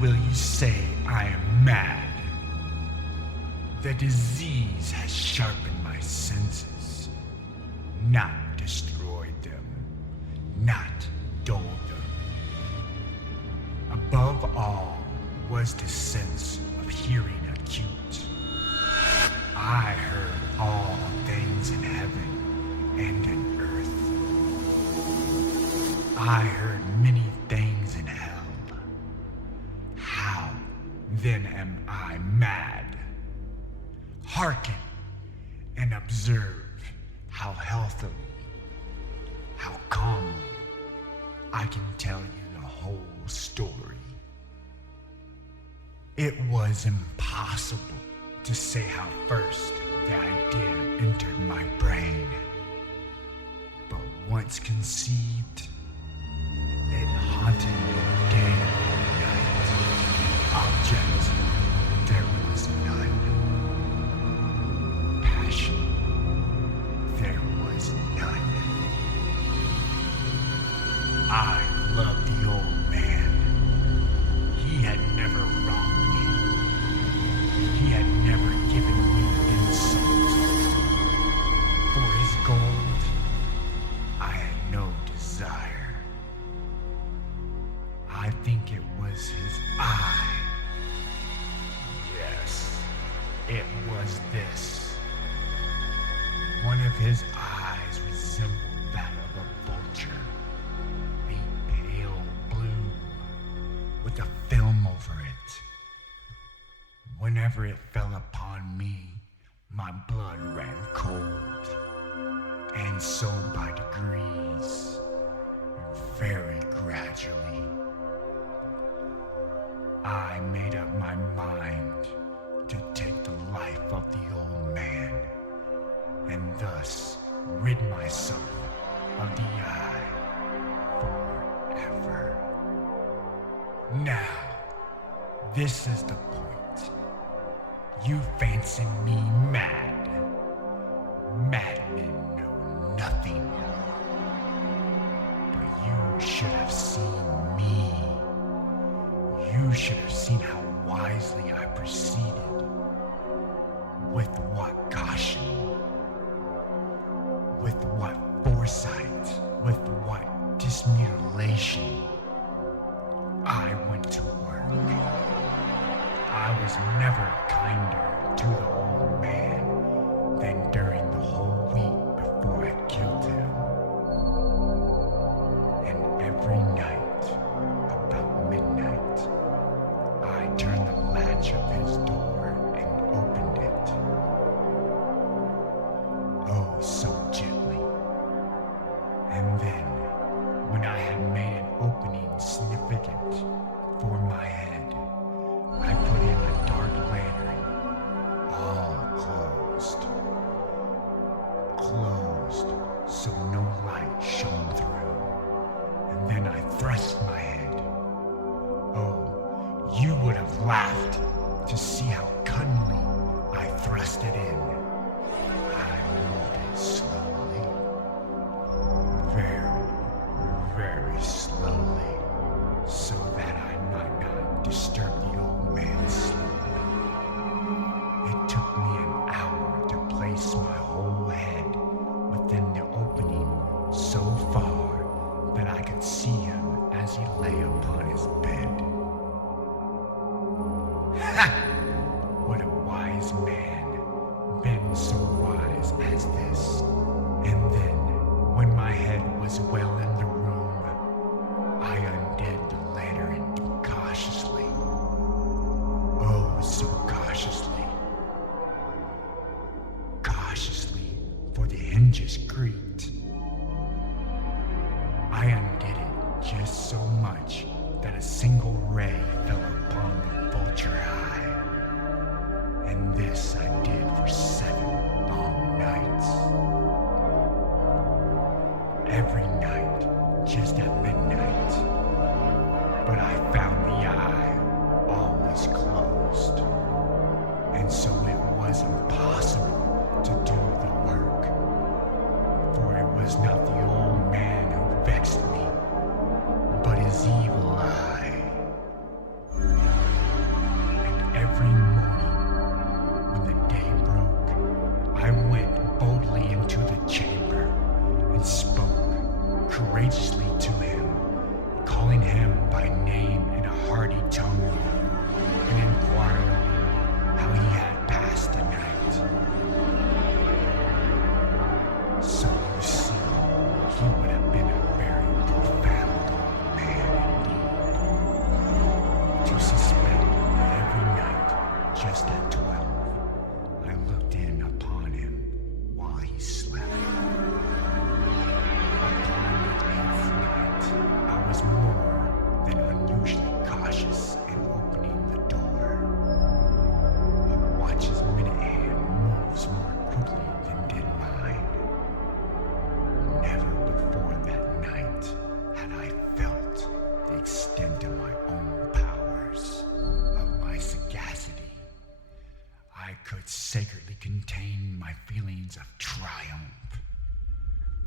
will you say I am mad? The disease has sharpened my senses, not destroyed them, not dulled them. Above all was the sense of hearing acute. I heard all things in heaven and in earth. I heard many things in hell. How then am I mad? Hearken and observe how healthily, how calmly I can tell you the whole story. It was impossible to say how first the idea entered my brain, but once conceived, it haunted me day and night. Object, there was none. Passion, there was none. I loved the old man. He had never wronged me. He had never given me insult. For his gold, I had no desire. I think it was his eye. Yes, it was this. One of his eyes resembled that of a vulture, a pale blue, with a film over it. Whenever it fell upon me, my blood ran cold, and so by degrees, very gradually, I made up my mind to take the life of the old man, and thus rid myself of the eye forever. Now, this is the point. You fancy me mad. Madmen know nothing. But you should have seen me. You should have seen how wisely I proceeded. With what caution. With what foresight. With what dismutilation. I went to work. I was never kinder to the old man than during the whole week before I killed him. And every night, about midnight, I turned the latch of his door and opened it. Oh, so gently. And then, when I had made an opening significant for my head, I put in a dark lantern, all closed. Closed, so no light shone through. And then I thrust my head. Oh, you would have laughed to see how cunningly I thrust it in. I moved it slowly. Very, very slowly, so that I might not disturb the old man's sleep. It took me an hour to place my whole head within the opening so far that I could see him as he lay upon his bed. Ha! Would a wise man been so wise as this? And then, when my head was well in the room, I undid the lantern cautiously. Oh, so cautiously. Cautiously, for the hinges creaked. I undid it just so much that a single ray fell upon the vulture eye. And this I did for 7 long nights. Every night, just at midnight. But I found the eye always closed. And so it was impossible to do the work. For it was not the old man who vexed me, but his evil eye. unusually cautious in opening the door. A watch's minute hand moves more quickly than did mine. Never before that night had I felt the extent of my own powers, of my sagacity. I could sacredly contain my feelings of triumph.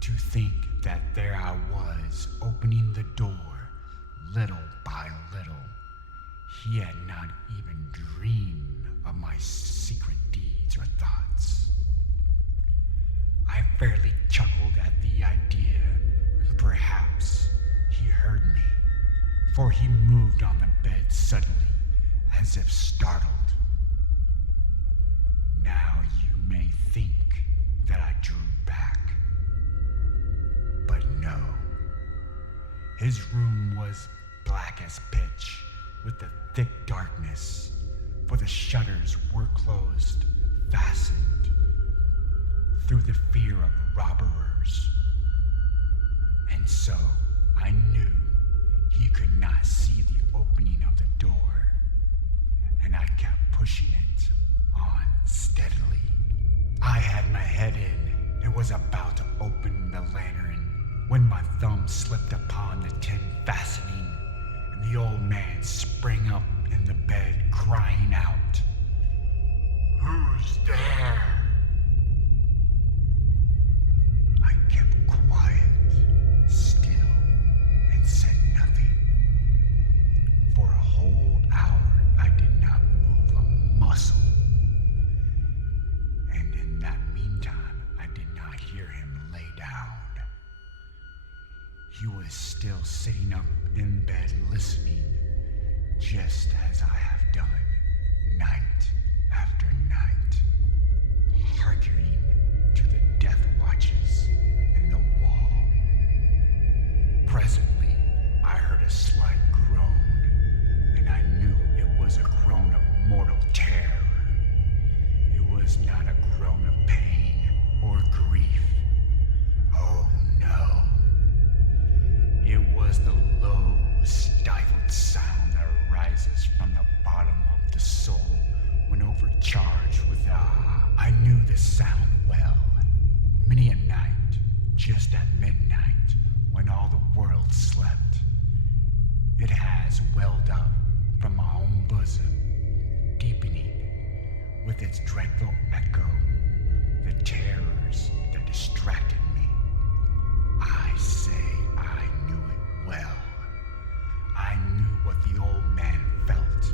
To think that there I was, opening the door, little by little. He had not even dreamed of my secret deeds or thoughts. I fairly chuckled at the idea. Perhaps he heard me, for he moved on the bed suddenly, as if startled. Now you may think that I drew back. But no. His room was black as pitch, with the thick darkness, for the shutters were closed, fastened, through the fear of robberers. And so I knew he could not see the opening of the door, and I kept pushing it on steadily. I had my head in and was about to open the lantern when my thumb slipped upon the tin fastening, and the old man sprang up in the bed, crying out, "Who's there?" I kept quiet, still, and said nothing. For a whole hour I did not move a muscle. And in that meantime, I did not hear him lay down. He was still sitting up in bed listening, just as I have done, night after night, hearkening to the death watches in the wall. Presently, I heard a slight groan, and I knew it was a groan of mortal terror. It was not a groan of pain or grief. Oh no. It was the low, stifled sound that arises from the bottom of the soul when overcharged with awe. I knew the sound well. Many a night, just at midnight, when all the world slept, it has welled up from my own bosom, deepening with its dreadful echo the terrors that distracted me. I say I knew it well. I knew what the old man felt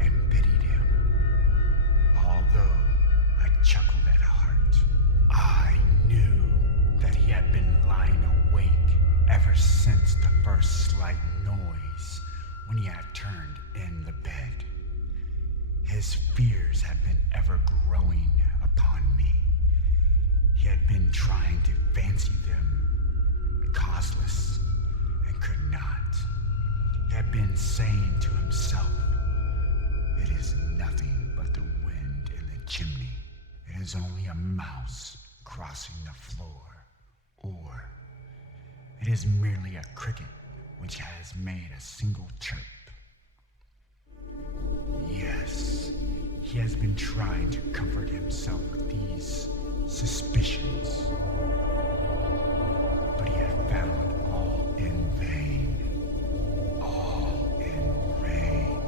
and pitied him. Although I chuckled at heart, I knew that he had been lying awake ever since the first slight noise when he had turned in the bed. His fears had been ever growing upon me. He had been trying to fancy them causeless and could not. He had been saying to himself, "It is nothing but the wind in the chimney. It is only a mouse crossing the floor. Or it is merely a cricket which has made a single chirp." Yes, he has been trying to comfort himself with these suspicions, but he had found all in vain. All in vain.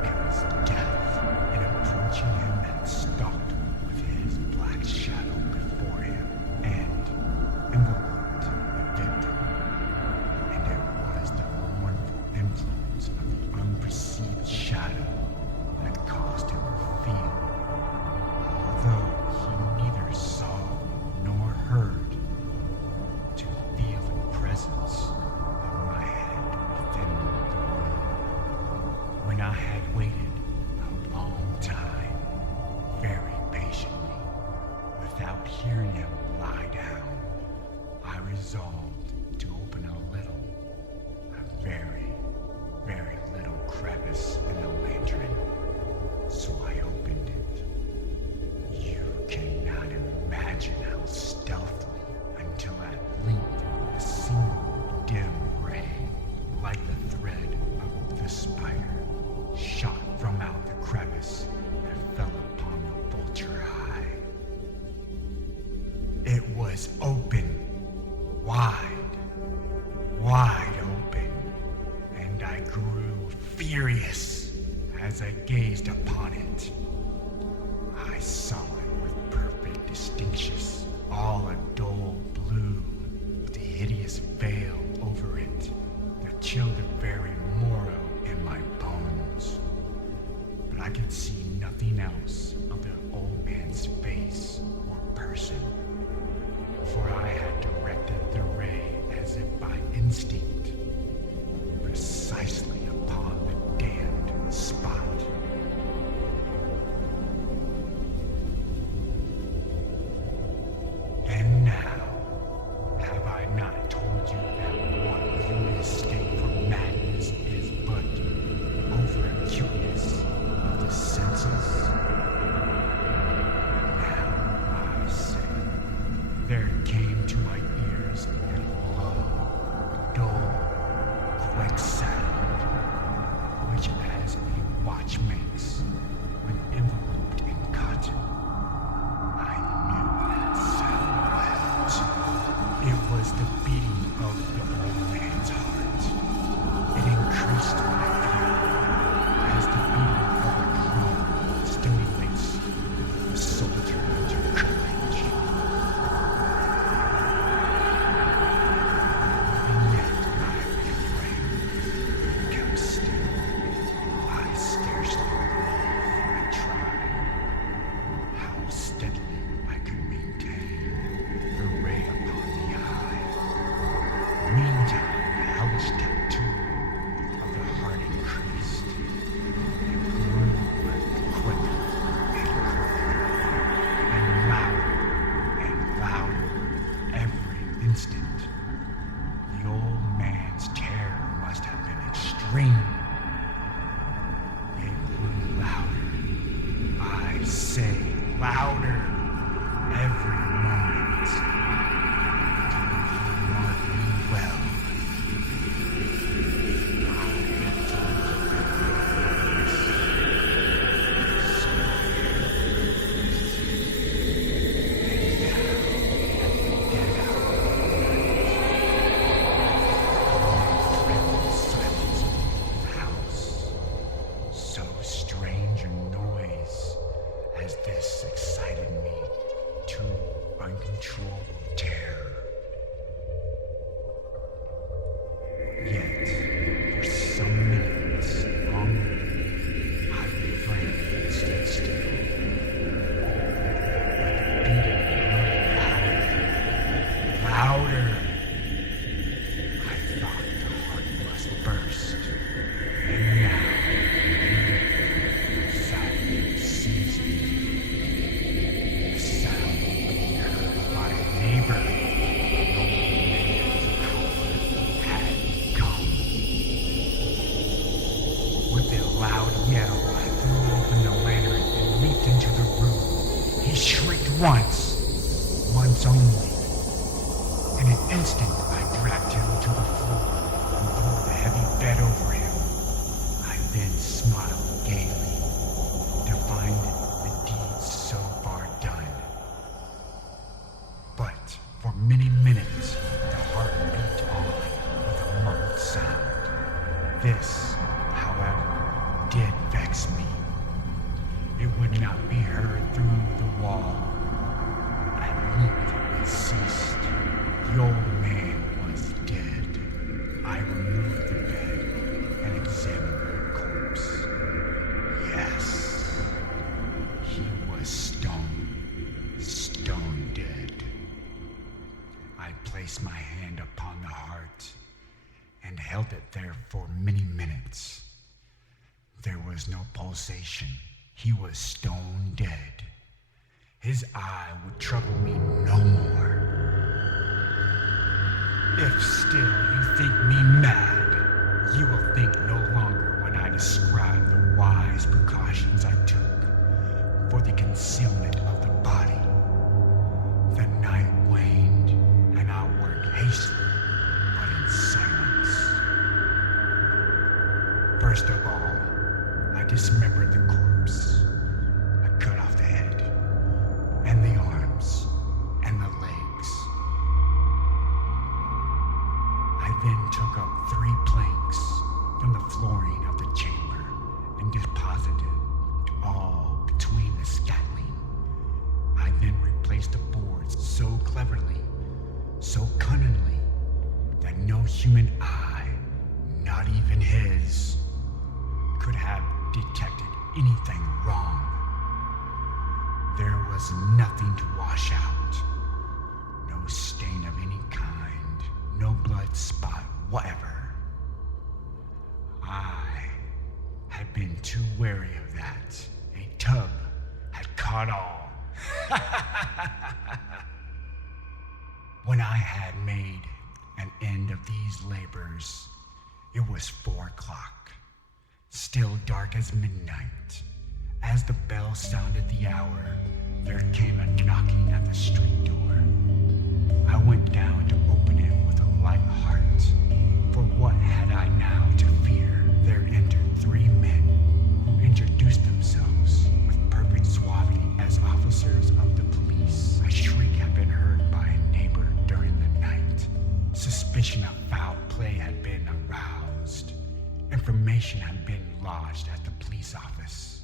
Because death, in approaching him, had stalked with his black shadow before him and enveloped the victim. And it was the mournful influence of the unperceived shadow that caused him to feel, although he neither saw nor heard, to feel the presence of my head within the room. When I had waited a long time, very patiently, without hearing him lie down, I resolved to open a very, very little crevice in the lantern. So I opened it. You cannot imagine how stealthily, until at length a single dim ray, like the thread spider shot from out the crevice and fell upon the vulture eye. It was open, wide open, and I grew furious as I gazed upon it. I saw it with perfect distinction, all a dull blue, with a hideous veil over it that chilled the very marrow in my bones. But I could see nothing else of the old man's face or person, for I had directed the ray as if by instinct, precisely upon the damned spot. And now, have I not told you that what you mistake for madness is but over-acuteness of the senses? Now I say, there came to my ears a low, dull, quick sound, which as a watch makes when enveloped in cotton. I knew that sound well. It was the beating of the old man's heart. It increased my fear, as the beating of a drum stimulates the soldier into courage. And yet I refrained, kept still. I scarcely believed I tried. How steadily I could maintain the ray upon the eye. Meantime, the hellish tattoo of the heart increased. It grew quicker and quicker, and louder every instant. The old man's terror must have been extreme. It grew louder. I say louder every moment. Mark me well. So strange a noise as this excited me to uncontrollable terror. Yet, for some minutes longer, I refrained and stood still. But the beating grew louder. I thought the heart must burst. And now, silence seized me. The sound heard by a neighbor. The old man's hour had come. With a loud yell, I threw open the lantern and leaped into the room. He shrieked once only. In an instant, I dragged him to the floor and pulled the heavy bed over him. I then smiled gaily to find the deed so far done. But for many minutes, the heart beat on with a muffled sound. This, however, did vex me. It would not be heard through the wall. At length it ceased. The old man was dead. I removed the bed and examined the corpse. Yes, he was stone dead. I placed my hand upon the heart and held it there for many minutes. There was no pulsation. He was stone dead. His eye would trouble me no more. If still you think me mad, you will think no longer when I describe the wise precautions I took for the concealment of the body. The night waned, and I worked hastily, but in silence. First of all, I dismembered the corpse. I cut off the head, and the arms, and the legs. I then took up 3 planks from the flooring of the chamber and deposited it all between the scantling. I then replaced the boards so cleverly, so cunningly, that no human eye, not even his, could have detected anything wrong. There was nothing to wash out. No stain of any kind, no blood spot whatever. I had been too wary of that. A tub had caught all. When I had made an end of these labors, it was 4 o'clock, still dark as midnight. As the bell sounded the hour, there came a knocking at the street door. I went down to open it with a light heart, for what had I now to fear? There entered 3 men who introduced themselves with perfect suavity as officers of the police. A shriek had been heard by a neighbor during the night. Suspicion of foul play had been aroused. Information had been lodged at the police office,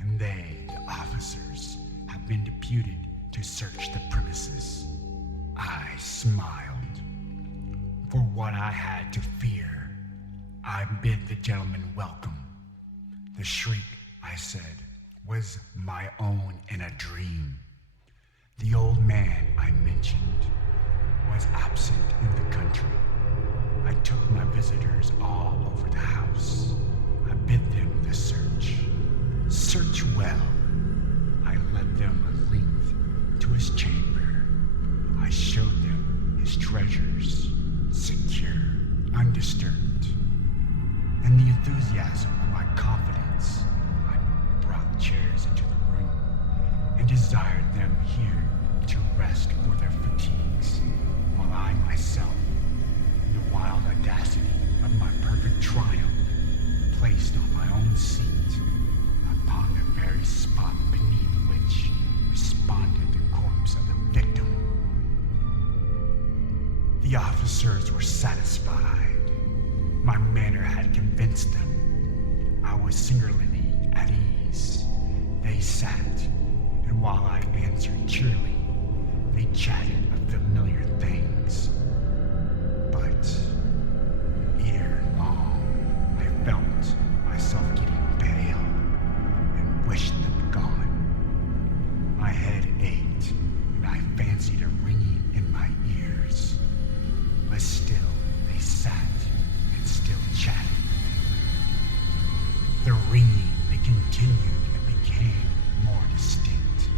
and they, the officers, have been deputed to search the premises. I smiled. For what I had to fear, I bid the gentleman welcome. The shriek, I said, was my own in a dream. The old man I mentioned was absent in the country. I took my visitors all over the house. I bid them the search. Search well. I led them a length to his chamber. I showed them his treasures, secure, undisturbed. In the enthusiasm of my confidence, I brought chairs into the room and desired them here to rest for their fatigues, while I myself, in the wild audacity of my perfect triumph, placed on my own seat upon the very spot beneath which responded the corpse of the victim. The officers were satisfied. My manner had convinced them. I was singularly at ease. They sat, and while I answered cheerily, they chatted of familiar things. But ere long, I felt myself getting pale and wished them gone. My head ached, and I fancied a ringing in my ears. But still they sat and still chatted. The ringing, it continued and became more distinct.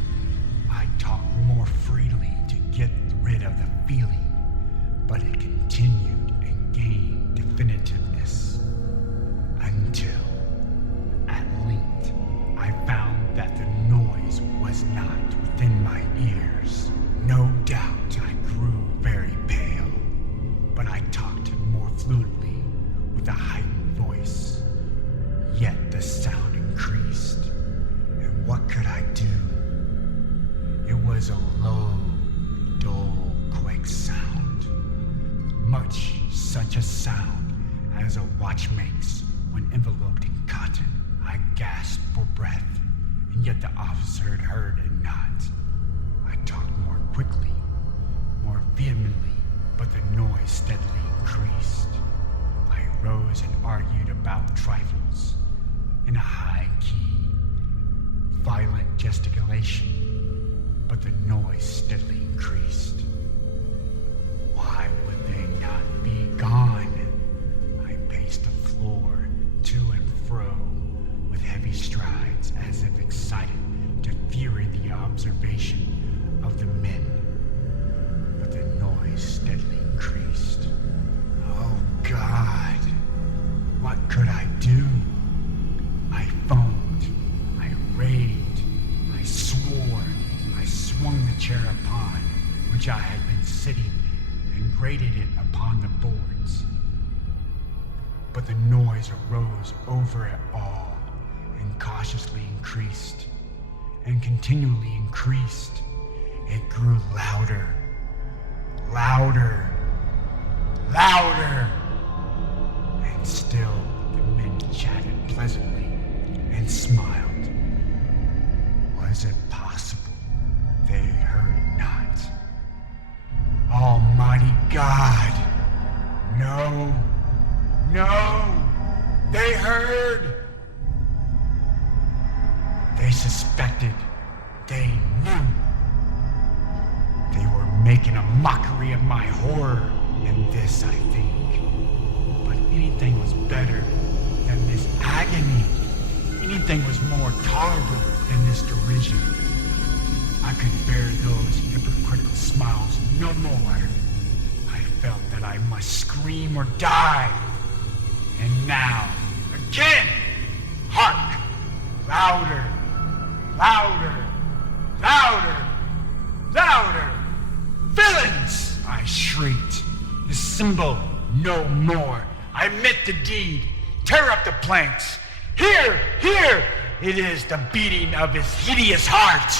I talked more freely to get rid of the feeling, but it continued and gained definitiveness until, at length, I found that the noise was not within my ears. No doubt I grew very pale, but I talked more fluently with a heightened voice. Yet the sound increased, and what could I do? It was a low, dull, quick sound, much such a sound as a watch makes when enveloped in cotton. I gasped for breath, and yet the officer had heard it not. I talked more quickly, more vehemently, but the noise steadily increased. I rose and argued about trifles in a high key, violent gesticulation, but the noise steadily increased. Why would they not be gone? I paced the floor to and fro with heavy strides, as if excited to fury the observation of the men, but the noise steadily increased. Oh God, what could I do? I foamed, I raved, I swore, I swung the chair upon which I had been sitting and grated it upon the boards. But the noise arose over it all, and cautiously increased, and continually increased. It grew louder, louder, louder. And still the men chatted pleasantly and smiled. Was it possible they heard not? Almighty God! No! No! They heard! They suspected. They knew. They were making a mockery of my horror, and this, I think. But anything was better than this agony. Anything was more tolerable than this derision. I could bear those hypocritical smiles no more. I felt that I must scream or die. And now, again, hark! Louder, louder, louder, louder! Villains! I shrieked. Dissemble no more. I admit the deed. Tear up the planks. Here, here! It is the beating of his hideous heart.